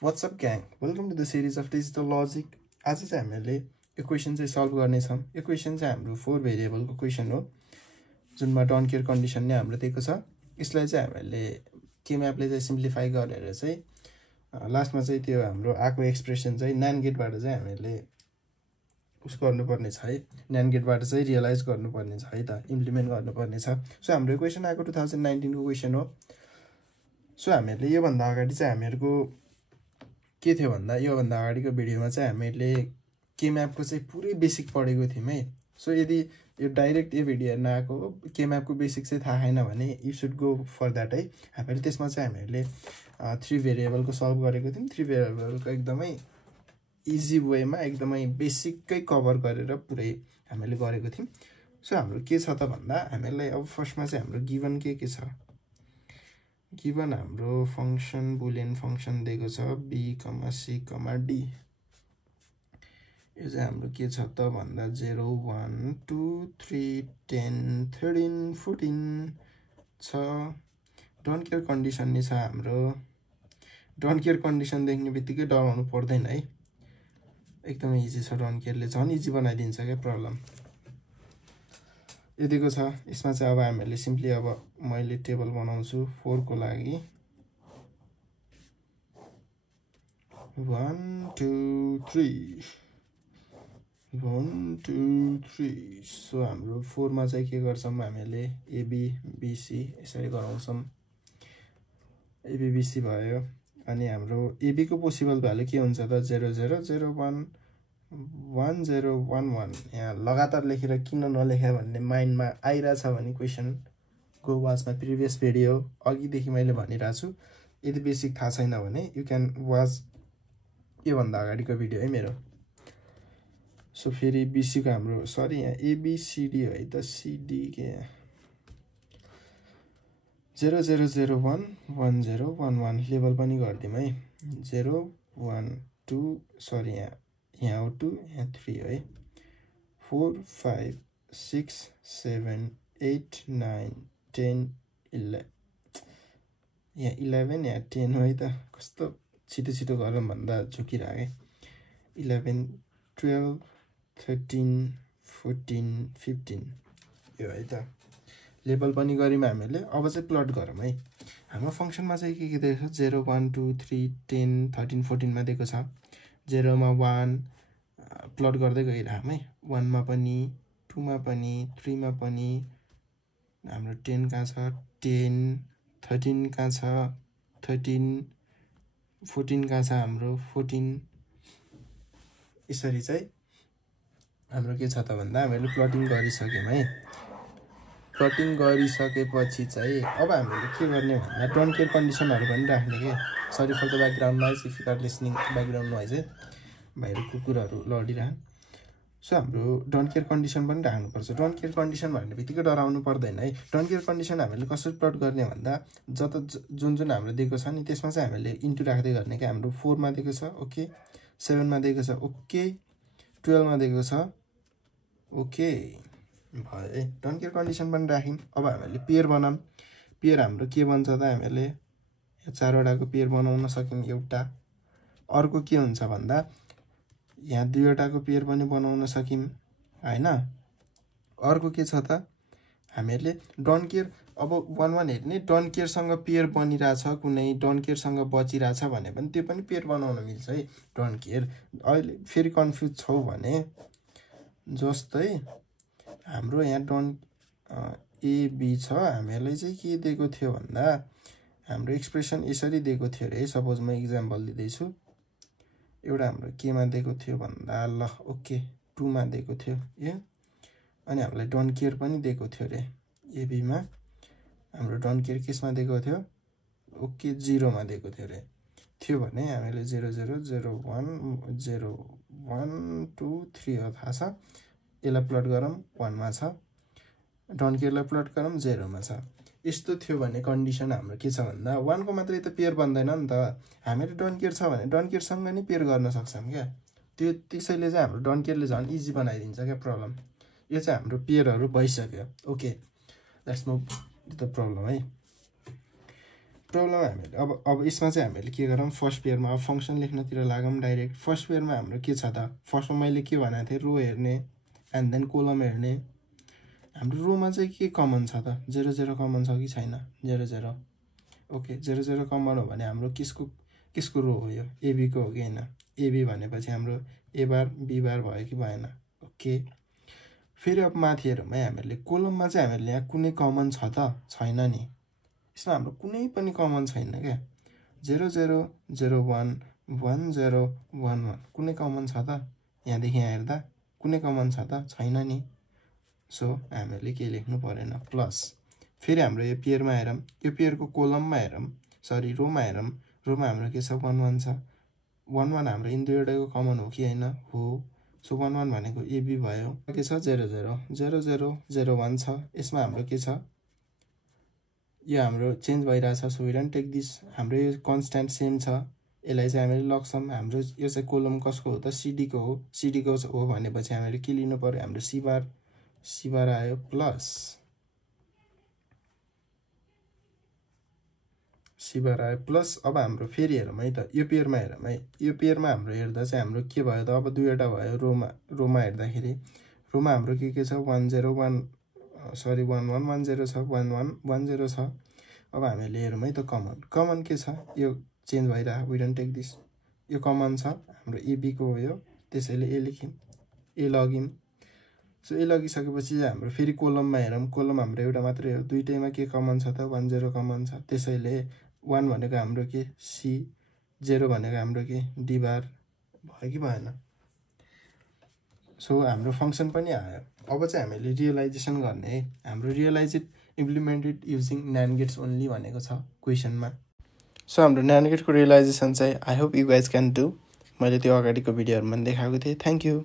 What's up gang? Welcome to the series of digital logic. आज चाहिँ हामीले यो क्वेशन चाहिँ सल्भ गर्ने छौं। यो क्वेशन चाहिँ हाम्रो 4 भेरिएबल को क्वेशन हो जुनमा डोन्ट केयर कन्डिसन नै हाम्रो दिएको छ। यसलाई चाहिँ हामीले के म्यापले चाहिँ सिम्प्लिफाई गरेर चाहिँ लास्टमा चाहिँ त्यो हाम्रो आको एक्सप्रेसन चाहिँ नान गेटबाट चाहिँ हामीले उस गर्नुपर्ने छ है। नान गेटबाट चाहिँ रियलाइज गर्नुपर्ने छ है त, इम्प्लिमेन्ट गर्नुपर्ने छ। सो हाम्रो क्वेशन आको 2019 को क्वेशन हो। सो हामीले यो भन्दा अगाडि चाहिँ हामीहरुको के थियो भन्दा यो भन्दा अगाडिको भिडियोमा चाहिँ हामीले के म्यापको चाहिँ पुरै बेसिक पढेको थियौं है। सो यदि यो डाइरेक्ट यो भिडियो हेर्न आको के म्यापको बेसिक चाहिँ थाहा छैन भने you should go for that है। हामीले त्यसमा चाहिँ हामीले 3 भेरिएबलको सल्भ गरेको थियौं। 3 भेरिएबलको एकदमै इजी वेमा एकदमै बेसिककै कभर गरेर पुरै हामीले गरेको थियौं। सो हाम्रो के छ त भन्दा हामीलाई अब फर्स्टमा चाहिँ हाम्रो गिवन के छ। गिवन हाम्रो फंक्शन बुलियन फंक्शन दिएको छ b, c, d। यो चाहिँ हाम्रो के छ त भन्दा 0 1 2 3 10 13 14 छ। डोन्ट केयर कन्डिसन नि छ हाम्रो। डोन्ट केयर कन्डिसन देख्ने बित्तिकै डराउनु पर्दैन है, एकदमै इजी छ। डोन्ट केयरले झन् इजी बनाइदिन्छ के प्रब्लम। यतिको छ। यसमा चाहिँ अब हामीले सिम्पली अब मैले टेबल बनाउँछु 4 को लागि 1 2 3 1 2 3। सो हाम्रो 4 मा चाहिँ के गर्छौं हामीले AB BC यसरी गराउँछौं। AB BC भयो। अनि हाम्रो AB को पोसिबल भ्यालु के हुन्छ त 0 0 0 1 1 0 1 1। यहाँ लगातार लेखेर किन नलेखे भन्ने माइन्डमा आइराछ भने question go watch my previous video. अघिदेखि मैले भनिरा छु। यदि बेसिक थाहा छैन भने यु क्यान वाच यो भन्दा अगाडिको भिडियो है मेरो। सो फेरि BC को हाम्रो सरी यहाँ ABCD हो है त, CD के 0 0 0 1 1 0 1 1 लेभल पनि गर्दिम है। 0 1 2 सरी यहाँ हो 2 यहाँ 3 है। 4 5 6 7 8 9 10 11 यहाँ 11 यहाँ 10 हो है त। कस्तो छिटो छिटो गरौँ भन्दा झुकिराके। 11 12 13 14 15 यो है त। लेबल पनि गरिम हामीले। अब चाहिँ प्लट गरौँ है। हाम्रो फंक्शनमा चाहिँ के दिएको छ 0 1 2 3 10 13 14 मा दिएको छ। 0 मा 1 प्लट गर्दै गइराम है। 1 मा पनि 2 मा पनि 3 मा पनि हाम्रो 10 कहाँ छ 10 13 कहाँ छ 13 14 कहाँ छ हाम्रो 14। यसरी चाहिँ हाम्रो के छ त भन्दा हामीले प्लटिङ गरिसक्यौं है। प्लटिङ गरिसकेपछि चाहिँ अब हामीले के गर्ने भन्दा डोन्ट केयर कन्डिसनहरु पनि राख्ने के। Sorry for the background noise if you are listening background noise है, बाहिर कुकुरहरु लडिरहन्। सो हाम्रो डोन्ट केयर कन्डिसन पनि राख्नु पर्छ। डोन्ट केयर कन्डिसन भन्ने बित्तिकै डराउनु पर्दैन है। डोन्ट केयर कन्डिसन हामीले कसरी प्लट गर्ने भन्दा जुन जुन हाम्रो दिएको छ नि त्यसमा चाहिँ हामीले इन्टु राख्दै गर्ने के। हाम्रो 4 मा दिएको छ ओके, 7 मा दिएको छ ओके, 12 मा दिएको छ ओके भयो है। डोन्ट केयर कन्डिसन पनि राख्यौं। अब हामीले पेयर बनाऊँ। पेयर हाम्रो के बन्छ त हामीले यो 4 वटाको पेयर बनाउन सक्यौं एउटा। अर्को के हुन्छ भन्दा यहाँ 2 वटाको पेयर पनि बनाउन सक्यौं हैन। अर्को के छ त हामीले डोन्ट केयर अब 1 1 हेर्ने डोन्ट केयर सँग पेयर बनिराछ, कुनै डोन्ट केयर सँग बचिराछ भने पनि त्यो पनि पेयर बनाउन मिल्छ है। डोन्ट केयर अहिले फेरि कन्फ्युज छौ भने जस्तै हाम्रो यहाँ डोन्ट AB छ। हामीलाई चाहिँ के दिएको थियो भन्दा हाम्रो एक्सप्रेसन यसरी दिएको थियो रे। सपोज म एक्जाम्पल दिदै छु। एउटा हाम्रो के मा दिएको थियो भन्दा ल ओके 2 मा दिएको थियो यो। अनि हामीलाई डोन्ट केयर पनि दिएको थियो रे AB मा। हाम्रो डोन्ट केयर केसमा दिएको थियो ओके 0 मा दिएको थियो रे। थियो भने हामीले 0 0 0 1 0 1 2 3 हो थाहा छ। यसलाई प्लट गरौँ 1 मा छ। डोन्ट केयरलाई प्लट गरौँ 0 मा छ। यस्तो थियो भने कन्डिसन हाम्रो के छ भन्दा 1 को मात्रै त पेयर बन्दैन नि त। हामीले डोन्ट केयर छ भने डोन्ट केयर सँग नि पेयर गर्न सक्छौं क्या। त्यो त्यसैले चाहिँ हाम्रो डोन्ट केयरले झन् इजी बनाइदिन्छ क्या प्रब्लम। यो चाहिँ हाम्रो पेयरहरु भइसक्यो okay. Let's move to the problem है। प्रब्लम हामीले अब यसमा चाहिँ हामीले के गरौँ फर्स्ट पेयरमा अब फङ्सन लेख्नतिर लागौँ डाइरेक्ट फर्स्ट पेयरमा हाम्रो के छ त फर्स्टमा मैले के भनेको थिएँ रो हेर्ने एन्ड देन कोलम हेर्ने हाम्रो रोमा चाहिँ के कमन छ त 0 0 कमन छ कि छैन 0 0 ओके 0 0 कमन हो भने हाम्रो किसको रो हो यो एबी को हो कि हैन एबी भनेपछि हाम्रो ए बार बी बार भयो कि भएन ओके फेरि अब माथि हेरौँ है हामीले कोलममा चाहिँ हामीले यहाँ कुनै कमन छ त छैन नि यसमा हाम्रो कुनै पनि कमन छैन क्या 0 0 0 1 1 0 1 1 कुनै कमन छ त यहाँदेखि यहाँ हेर्दा कुनै कमन छ त छैन नि सो हामीले के लेख्नु परेन प्लस फेरि हाम्रो यो पेयरमा हेरौँ यो पेयरको कोलममा हेरौँ सरी रोमा हेरौँ रोमा हाम्रो के छ 1 1 छ 1 1 हाम्रो यिन दुईवटाको कमन हो कि हैन हो सो 1 1 भनेको एबी भयो के छ 0 0 0 0 0 1 छ यसमा हाम्रो के छ यो हाम्रो चेन्ज भइरहेछ so we don't take this हाम्रो यो कन्स्ट्यान्ट सेम छ यसलाई चाहिँ हामीले लग्छौँ हाम्रो यो चाहिँ कोलम कसको हो त सिडीको हो भनेपछि हामीले के लिनु पर्यो हाम्रो सी बार आयो प्लस सी बार आयो प्लस अब हाम्रो फेरि हेरौँ है त यो पेयरमा हेरौँ है यो पेयरमा हाम्रो हेर्दा चाहिँ हाम्रो के भयो त अब दुईवटा भयो रोमा हेर्दाखेरि रोमा हाम्रो के छ 1 0 1 सरी 1 1 1 0 छ 1 1 1 0 छ अब हामीले हेरौँ है त कमन के छ यो चेन्ज भइरह वी डोन्ट टेक दिस यो कमन छ हाम्रो एबी को हो यो त्यसैले ए लेख्यौँ ए लग्यौँ सो ए लगिसकेपछि हाम्रो फेरि कोलममा हेरौँ कोलम हाम्रो एउटा मात्रै हो दुईटैमा के कमन छ त 1 0 कमन छ त्यसैले 1 भनेको हाम्रो के सी 0 भनेको हाम्रो के डी बार भयो कि भएन सो हाम्रो फङ्सन पनि आयो अब चाहिँ हामीले रियलाइजेसन गर्ने है हाम्रो realise implemented using NAND gates only भनेको छ क्वेसनमा सो हाम्रो NAND गेटको रियलाइजेसन चाहिँ I hope you guys can do मैले त्यो अगाडिको भिडियोहरुमा देखाएको थिएँ थ्यांक यू